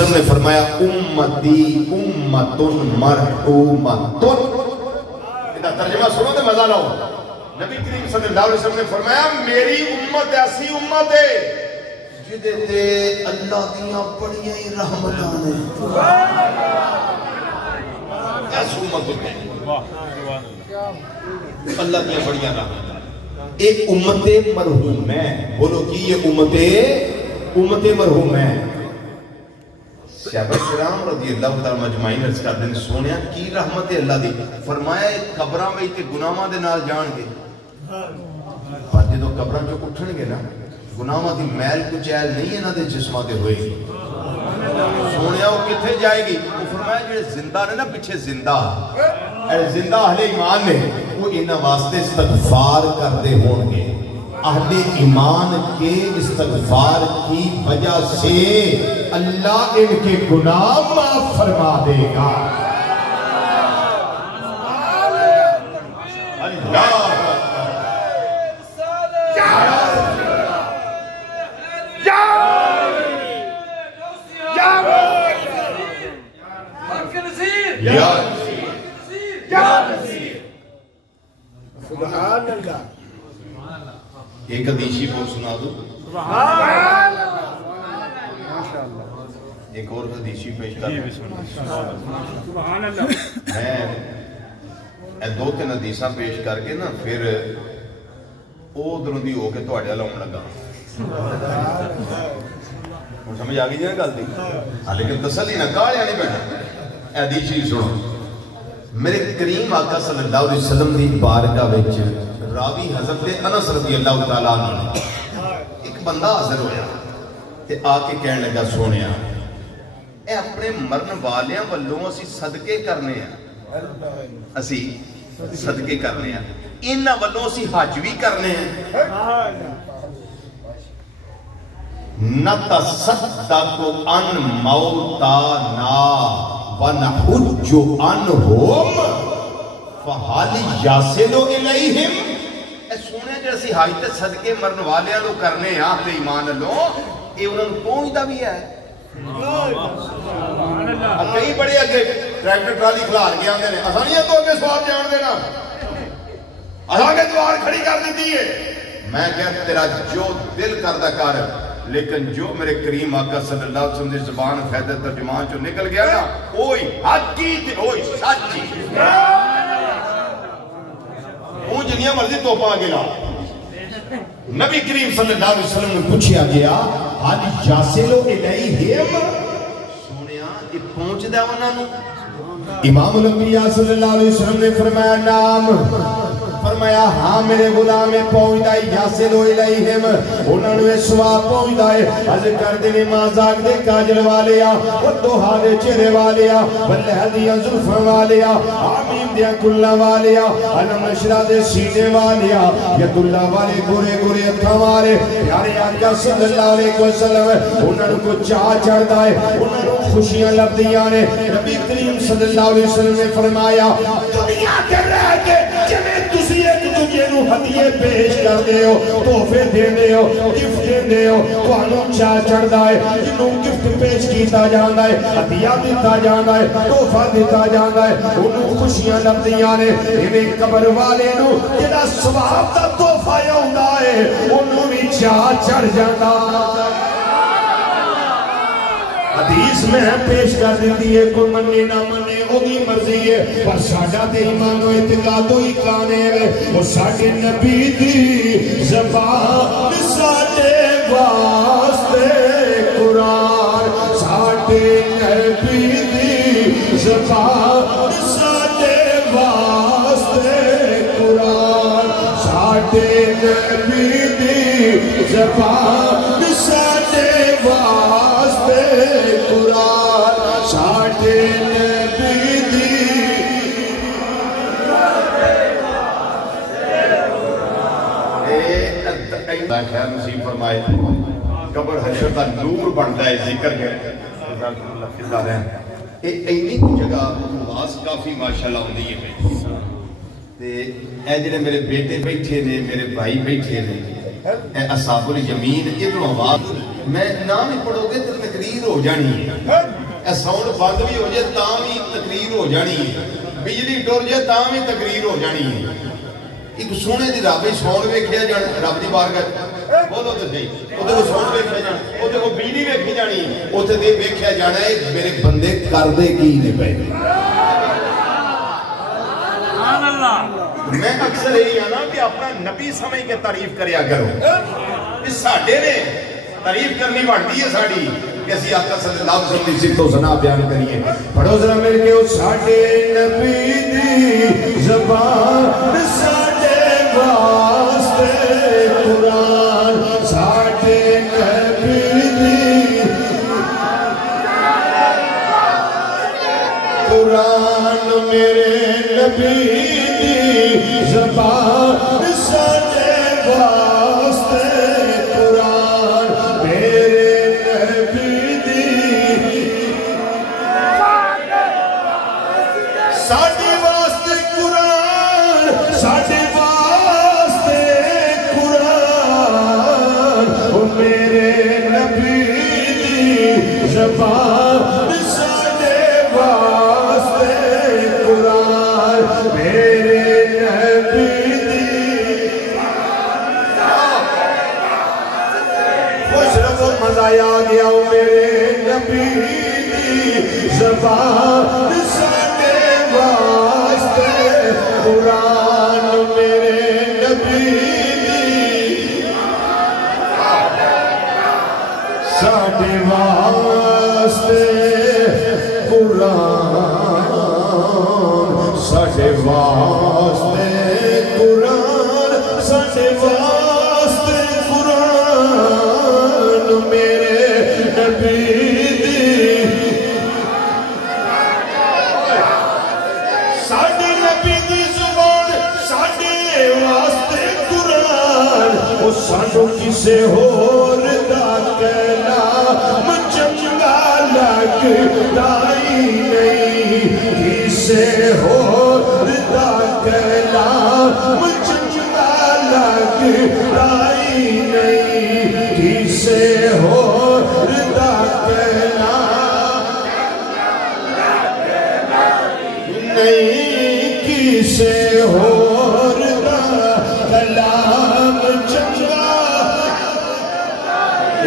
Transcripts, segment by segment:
وسلم نے فرمایا امتی امتن مرحومتن. ادھا ترجمہ سنو تو مزہ لاؤ. نبی کریم صلی اللہ علیہ وسلم نے فرمایا میری امت ایسی امت ہے جدے تے اللہ دیاں بڑیاں ہی رحمتاں نے. ایسی امت ہے اللہ دیاں بڑیاں رحمتاں. ایک امت مرحوم ہے. بولو کی یہ امت مرحوم ہے. صحابہ کرام رضی اللہ تعالی مجمعین عرض کر دیں سونیا کی رحمت ہے اللہ دی. فرمایا قبراں وچ تے گناہاں دے نال جان گے. پر جدوں قبراں چوں اٹھن گے نا گناہاں دی میل کچیل نہیں انہاں دے جسماں تے ہوئے گی. سونیا وہ کتھے جائے گی؟ وہ فرمایا جڑے زندہ نے نا پیچھے زندہ اہل ایمان نے وہ انہاں واسطے استغفار کردے ہون گے. اہل ایمان کے استغفار کی وجہ سے اللہ ان کے گناہ معاف فرما دے گا. اللہ سبحان اللہ. ایک حدیثی کو سنا دو. ایک اور حدیثی پیش کر میں دو تین حدیثاں پیش کر کے نا پھر او دروں دی ہو کے تو اڈیا لاؤں لگا. سمجھ آ گئی جی نا گل دی. لیکن تسلی نہ کالیا نہیں بیٹھا. حدیثی سنو. میرے کریم آقا صلی اللہ علیہ وسلم دی بارگاہ وچ راوی حضرت انس رضی اللہ تعالیٰ عنہ ایک بندہ حاضر ہویا تے آ کے کہنے لگا سونیا اے اپنے مرن والیاں والوں اسی صدقے کرنے ہیں. اسی صدقے کرنے ہیں. انہاں والوں اسی حج بھی کرنے ہیں. نتصدق عن موتانا ونحج عنہم فحال یاسل الیہم. اے سونے جیسی حج تے صدقے مرن والیاں لو کرنے ہیں اہل ایمان لو اے انہوں نے پہنچتا بھی ہے. کئی بڑے اگے ٹریکٹر ٹرالی کھلار کے آندے نے آسانیاں تو اگے سواب جان دینا آسان کے دوار کھڑی کر دیتی ہے. میں کہتا تیرا جو دل کردہ کر لیکن جو میرے کریم آقا صلی اللہ علیہ وسلم دی زبان فیض ترجمان جو نکل گیا نا اوہی حقی تے اوہی سچی. وہ جنیاں مرضی توپا آگے لا. نبی کریم صلی اللہ علیہ وسلم نے پوچھیا گیا حال یاسلو الیہم سونیا یہ پہنچ دے انہاں نو. امام الانبیاء صلی اللہ علیہ وسلم نے فرمایا نام فرمایا ہاں میرے غلام پہنچ دائی یاسلو الیہم انہوں نے سواب پہنچ دائے. حضر کر دینے مازاق دے کاجل والیا ودوہا دے چہرے والیا بلہ دیا ظلفہ والیا آمین دیا کلہ والیا علم اشرا دے سینے والیا ید اللہ والے گورے گورے اتھا والے پیارے آقا صلی اللہ علیہ وسلم انہوں کو چاہ چڑھ دائے انہوں نے خوشیاں لب دیا نے. نبی کریم صلی اللہ علیہ وسلم نے فرمایا دنیا کے رہ کے جمیں تسی ایک دوجے نو ہدیے پیش کر دے ہو تحفے دے دے ہو گفٹ دے دے ہو تو انہوں چاہ چڑھ دائے جنہوں گفٹ پیش کیتا جانا ہے ہدیہ دیتا جانا ہے تحفہ دیتا جانا ہے انہوں خوشیاں لب دیا نے. انہیں قبر والے نو جنہا ثواب دا تحفہ ہوندہ ہے انہوں بھی چاہ چڑھ جانا. حدیث میں پیش کر دیتی ہے کوئی مننے نہ مننے ہوگی مرضی ہے پر ساڑھا دے ایمان و اعتقاد و اقانے میں وہ ساڑھے نبی دی زبان ساڑھے واسطے قرآن ساڑھے نبی دی زبان ساڑھے واسطے قرآن ساڑھے نبی دی زبان ساڑھے واسطے قرآن ساڑھے نبی دی خیر نصیب فرمائے. قبر حشر کا نور بنتا ہے ذکر کے اینی جگہ آواز کافی ماشاءاللہ ہوندی ہے. اے جڑے میرے بیٹے بیٹھے نے میرے بھائی بیٹھے نے اے اصحاب الیمین ابن آواز میں نام ہی پڑھو گے تو تقریر ہو جانی ہے، اے ساؤنڈ بند بھی ہو جائے تاں بھی تقریر ہو جانی ہے، بجلی ٹر جائے تاں بھی تقریر ہو جانی ہے۔ ایک سونے دی رب ساؤنڈ ویکھیا جان رب دی بارگاہ بولو تے صحیح اوتے کو ساؤنڈ ویکھیا جان اوتے کو بجلی ویکھی جانی اوتے تے ویکھیا جانا ہے میرے بندے کردے کی نے پے۔ سبحان اللہ۔ میں اکثر یہی آنا کہ اپنا نبی سمجھ کے تعریف کریا کرو، اس ساڈے نے تعریف کرنی بڑھتی ہے ساڑی کہ اسی آقا صلی اللہ علیہ وسلم کی صفت و ثنا بیان کریے۔ پڑھو ذرا مل کے او ساڈے نبی دی زبان ساڈے واسطے قرآن، ساڈے نبی دی قرآن میرے نبی دی زبان ساڈے واسطے قرآن میرے نبی دی ساڈے واسطے قرآن ساڈے واسطے قرآن او میرے نبی دی زبان ساڈے واسطے قرآن میرے نبی دی خوش رہو مزہ آ گیا او میرے نبی دی زبان ساڈے واسطے قرآن میرے نبی دی ساڈے واسطے قرآن ساڈے واسطے قرآن ساڈے واسطے قرآن میرے نبی دی ساڈے نبی دی زبان ساڈے واسطے قرآن او سانو کسے ہور دا کلام چنگا لگدا ہی نہیں، کسے ہور دا کلام چنگا لگدا ہی نہیں، کسے ہور دا کلام نہیں، کسے ہور دا کلام چنگا۔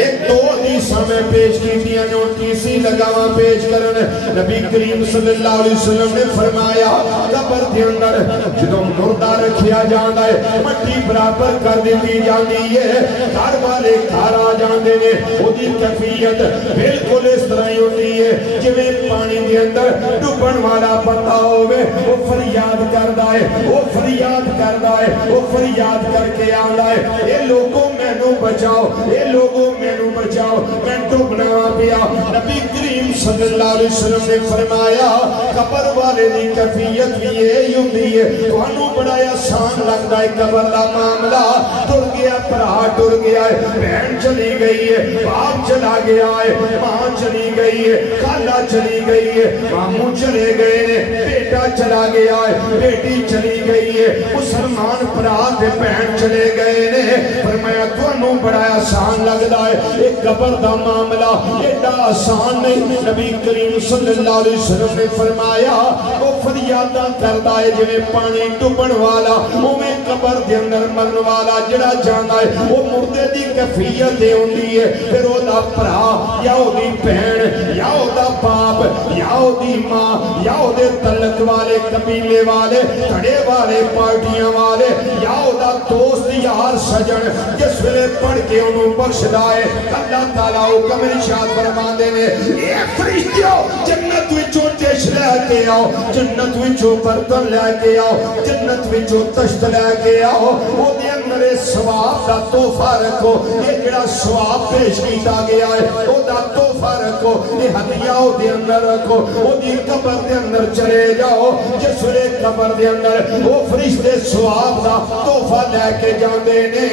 ایک دو حدیثاں میں پیش کی دیا جو تیسری لگاواں پیش کرن۔ نبی کریم صلی اللہ علیہ وسلم نے فرمایا قبر دے اندر جدوں مردہ رکھیا جاندا ہے مٹی برابر کر دیتی جاندی ہے، گھر والے گھر آ جاندے نے، اودی کیفیت بالکل اس طرح ہی ہوتی ہے جویں پانی دے اندر ڈوبن والا بندہ ہوے، وہ فریاد کردا ہے، وہ فریاد کردا ہے، وہ فریاد کر کے آندا ہے اے لوگوں مینوں بچاؤ، اے لوگوں مینوں بچاؤ، میں ڈوبنا پیا۔ نبی کریم صلی اللہ علیہ وسلم نے فرمایا قبر والے دی کیفیت بھی یہی ہوندی ہے، تانوں بڑا آسان لگدا ہے قبر دا معاملہ، ٹر گیا بھرا ٹر گیا ہے، بہن چلی گئی ہے، باپ چلا گیا ہے، ماں چلی گئی ہے، خالہ چلی گئی ہے، ماموں چلے گئے نے، بیٹا چلا گیا ہے، بیٹی چلی گئی ہے، مسلمان بھرا تے بہن چلے گئے نے۔ فرمایا تانوں بڑا آسان لگدا ہے، ایک قبر دا معاملہ ایڈا آسان نہیں۔ نبی کریم صلی اللہ علیہ وسلم نے فرمایا وہ فریاداں کردا ہے جویں پانی ڈوبن والا، اوویں قبر دے اندر مرن والا جڑا جاندا ہے وہ مردے دی کیفیت ہوندی ہے، پھر او دا بھرا یا او دی بہن یا او دا باپ یا او دی ماں یا او دے تعلق والے قبیلے والے تھڑے والے پارٹیاں والے یا او دا دوست یار سجن جس ویلے پڑھ کے انہوں بخشدا ہے اللہ تعالیٰ حکم ارشاد فرماندے نے اے فرشتیو جنت وچوں ڈش لے کے آؤ، جنت وچوں برتن لے کے آؤ، جنت وچوں تشت لے کے آؤ، او دے اندر ثواب دا تحفہ رکھو، یہ جڑا ثواب پیش کیتا گیا ہے او دا تحفہ رکھو، یہ ہدیہ او دے اندر رکھو، او دی قبر دے اندر چلے جاؤ، جس ویلے قبر دے اندر وہ فرشتے ثواب دا تحفہ لے کے جاندے نے۔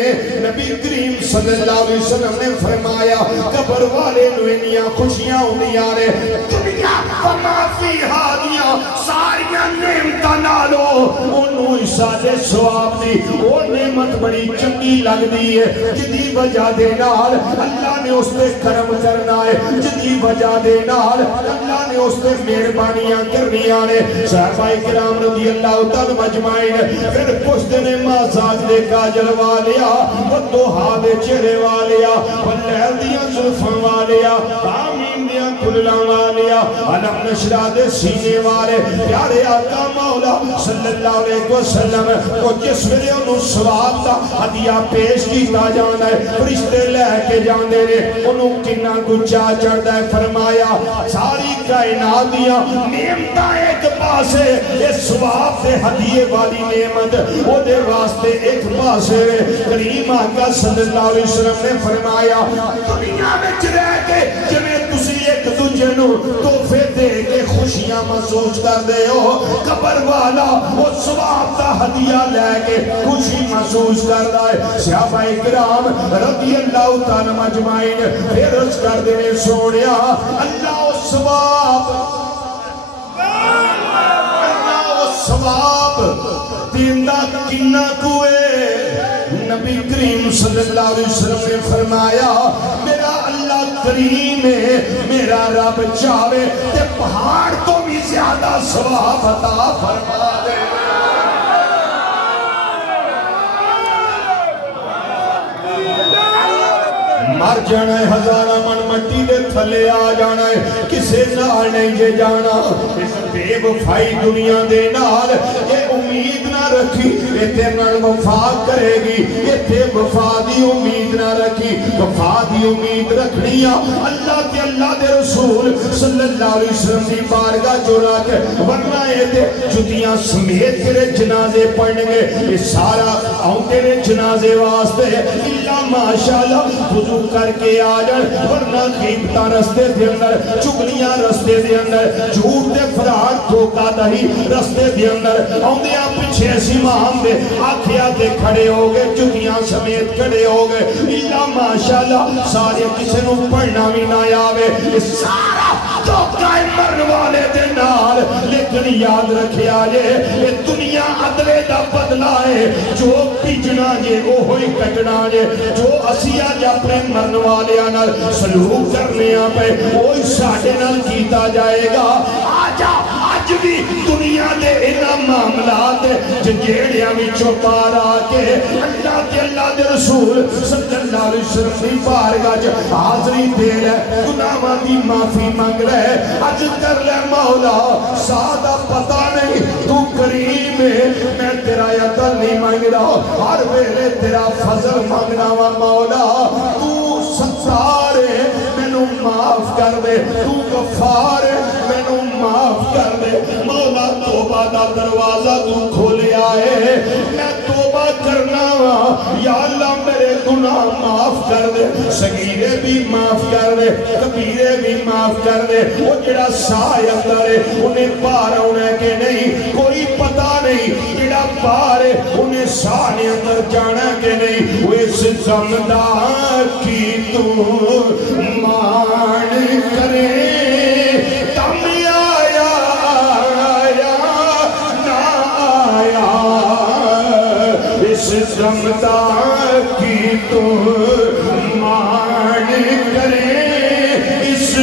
نبی کریم صلی اللہ علیہ وسلم نے فرمایا قبر والے نو انیاں خوشیاں ہوندیاں نے، دنیا وما فیہا دیاں ساریاں نعمتاں نالو انہوں سادے سواب دی وہ نعمت بڑی چنگی لگ دی ہے جدی وجہ دے نال اللہ نے اس پہ کرم کرنا ہے جدی وجہ دے نال اللہ نے اس پہ مہربانیاں کرنی آنے صحابہ کرام رضی اللہ تعالی مجمعین پھر پشت نے مازاج دے کاجل والیا وہ دوہا دے چہرے والیا وہ لیل دیاں زلفاں والیا آمین دیاں کھللاں والیا علم نشرہ دے سینے والے پیارے آقا مولا صلی اللہ علیہ وسلم کو جس ویلے انہوں سواب دا ہدیہ پیش کیتا جانا ہے فرشتے لے کے جانے رہے انہوں کنہ گچا چڑھتا ہے فرمایا ساری کائنات دیا نعمتہ ایک پاسے یہ سواب دے ہدیے والی نعمت وہ دے واسطے ایک پاسے کریم آقا صلی اللہ علیہ وسلم نے فرمایا دنیا میں چرے کے جنہیں تسی ایک دنجنوں توفے دے کے خوشیاں محسوس کر دے ہو قبر والا وہ سواب دا ہدیہ لے کے خوشی محسوس کر دائے صحابہ کرام رضی اللہ تعالی مجمعین پھر اس کر دینے سوڑیا اللہ و سواب اللہ و سواب دیندہ کنہ کوئے نبی کریم صلی اللہ علیہ وسلم نے فرمایا میرا اللہ کریم ہے میرا رب چاہے کہ پہاڑ تو بھی زیادہ ثواب عطا فرما دے مر جانا ہے ہزارہ من مٹی دے تھلے آ جانا ہے کسے نال نہیں جے جانا اس بے وفائی دنیا دے نال یہ امید نہ رکھی یہ تیرنال وفا کرے گی یہ تے وفا دی امید نہ رکھی وفا دی امید رکھنیا اللہ کے اللہ دے رسول صلی اللہ علیہ وسلم دی بارگاہ چورا کے ورنہ یہ تے جتیاں سمیت کرے جنازے پڑھنے گے یہ سارا آؤں نے جنازے واسطے اللہ ماشاءاللہ وضو کر کے آ جائیں ورنہ غیبتہ رستے دے اندر چگلیاں رستے دے اندر جھوٹ دے فراڈ دھوکہ دہی رستے دے اندر آؤندیاں پیچھے ایسی مہم دے آکھیا دے کھڑے ہو گئے جگیاں سمیت کھڑے ہو گئے اللہ ماشاءاللہ سارے کسے نو پڑھنا بھی نہ آوے اس سارا دھوکہ مرن والے دے نال لیکن یاد رکھے آجے یہ دنیا عدلے دا بدلا ہے جو پیجنا جے وہ ہوئی کٹنا جے جو اسیہ جا اپنے مرن والے آنال سلوک کرنے آپے وہی ساڑھے نال کیتا جائے گا آجا آج بھی دنیا دے انہا معاملات جنجیڑیاں بھی چوپار آکے اللہ کے اللہ دے رسول صلی اللہ علیہ وسلم دی بارگاہ جا حاضری دے رہے گناہ دی معافی مانگ رہے اج کر لے مولا سادہ پتہ نہیں تو کریم ہے میں تیرا یادہ نہیں مانگ رہا ہر ویلے تیرا فضل مانگنا وا مولا تو ستار ہے میں نو معاف کر دے تو غفار ہے میں نو معاف کر دے مولا توبہ دا دروازہ تو کھولے آئے میں توبہ کرنا یا اللہ میرے گناہ معاف کر دے صغیرے بھی معاف کر دے کبیرے بھی معاف کر دے وہ جڑا سائے اندر ہے انہیں پار ہونے کے نہیں کوئی پتہ نہیں جڑا پار ہے انہیں سائے اندر جانا کے نہیں وہ اس زمدار کی تو مان کرے تم آیا نہ آیا اس زمدار کی تو مان کرے اس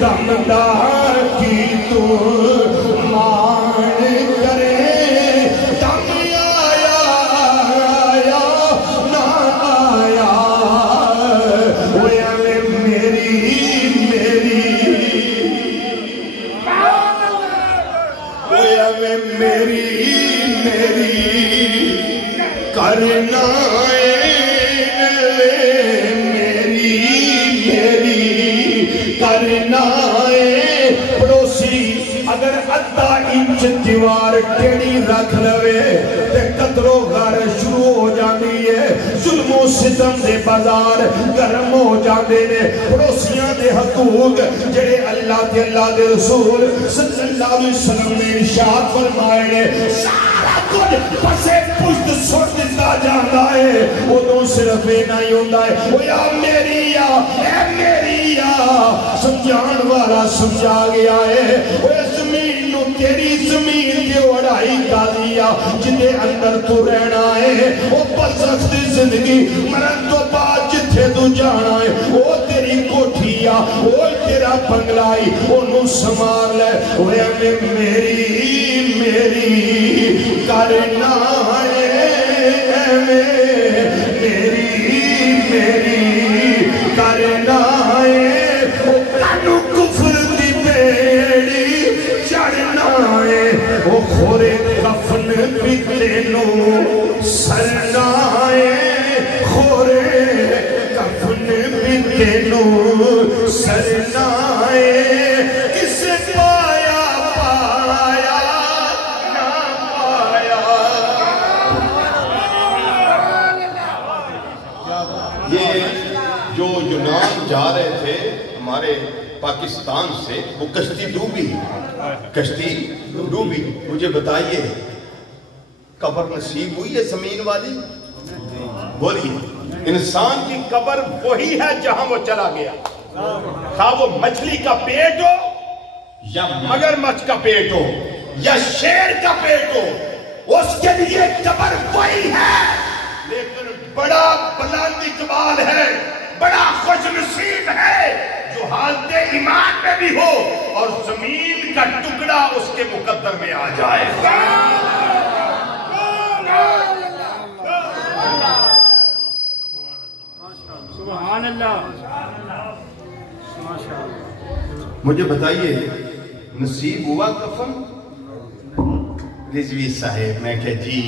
دمدار کی تو مان کرے تم آیا نہ آیا وہ کرنا میری کرنا پڑوسی اگر ادھا انچ دیوار ٹیڑی رکھ لوے تے قدر و غار شروع ہو جاندی ہے ظلم و ستم دے بازار گرم ہو جاندے نے پڑوسیاں دے حقوق جڑے اللہ دے رسول صلی اللہ علیہ وسلم نے ارشاد فرمائے نے سارا کچھ پسے پشت سوٹ دیتا جاندہ ہے وہ دو صرف نہیں ہوندہ ہے وہ یا میری یا اے میری یا سمجھان والا سمجھا گیا ہے وہ زمین نو تیری زمین کے اڑائی گالیا جنہیں اندر تو رہنا ہے وہ برزخ دی زندگی مرن تو بعد جتھے تو جانا ہے وہ تیری کوٹھیا وہ تیرا بنگلائی انہوں سمار لے وہ میری کرنا ہے میری کرنا ہے وہ کانو کفر دی بیڑی چڑھنا ہے وہ خورے کفن بھی تینوں سرنا ہے خورے کفن بھی تینوں سرنا ہے کس پایا پایا نہ پایا یہ جو یونان جا رہے تھے ہمارے پاکستان سے وہ کشتی ڈوبی مجھے بتائیے قبر نصیب ہوئی ہے زمین والی بولیے انسان کی قبر وہی ہے جہاں وہ چلا گیا خواہ وہ مچھلی کا پیٹ ہو یا مگرمچھ کا پیٹ ہو یا شیر کا پیٹ ہو اس کے لیے قبر وہی ہے لیکن بڑا بلند اقبال ہے بڑا خوش نصیب ہے جو حالت ایمان میں بھی ہو اور زمین کا ٹکڑا اس کے مقدر میں آ جائے سبحان اللہ مجھے بتائیے نصیب ہوا کفن رضوی صاحب میں کہ جی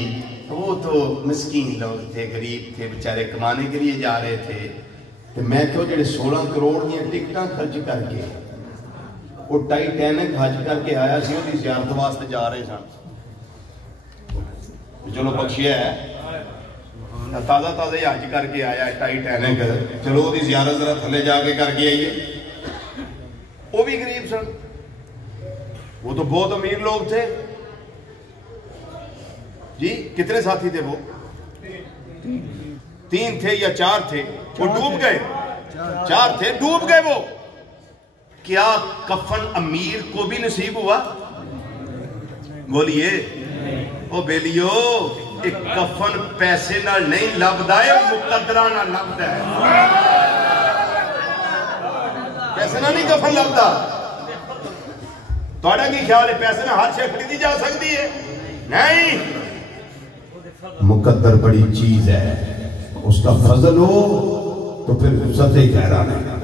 وہ تو مسکین لوگ تھے غریب تھے بیچارے کمانے کے لیے جا رہے تھے تو میں کہو جڑے 16 کروڑ دیا ٹکٹاں خرچ کر کے وہ ٹائٹینک حج کر کے آیا سی وہ زیارت واسطے جا رہے سن چلو بخشیا ہے تازہ ہی حج کر کے آیا ٹائٹینک چلو وہ زیارت ذرا تھلے جا کے کر کے آئیے وہ بھی غریب سن وہ تو بہت امیر لوگ تھے جی کتنے ساتھی تھے وہ 3 تھے یا 4 تھے وہ ڈوب گئے 4 تھے ڈوب گئے وہ کیا کفن امیر کو بھی نصیب ہوا بولیے او بیلیو ایک کفن پیسے نہ نہیں لبدا ہے مقدرہ نہ لبدا ہے پیسے نہ نہیں کفن لبدا توڑا کی خیال ہے پیسے نہ ہاتھ سے خریدی جا سکتی ہے نہیں مقدر بڑی چیز ہے اس کا فضل ہو تو پھر سطح کہہ رہا نہیں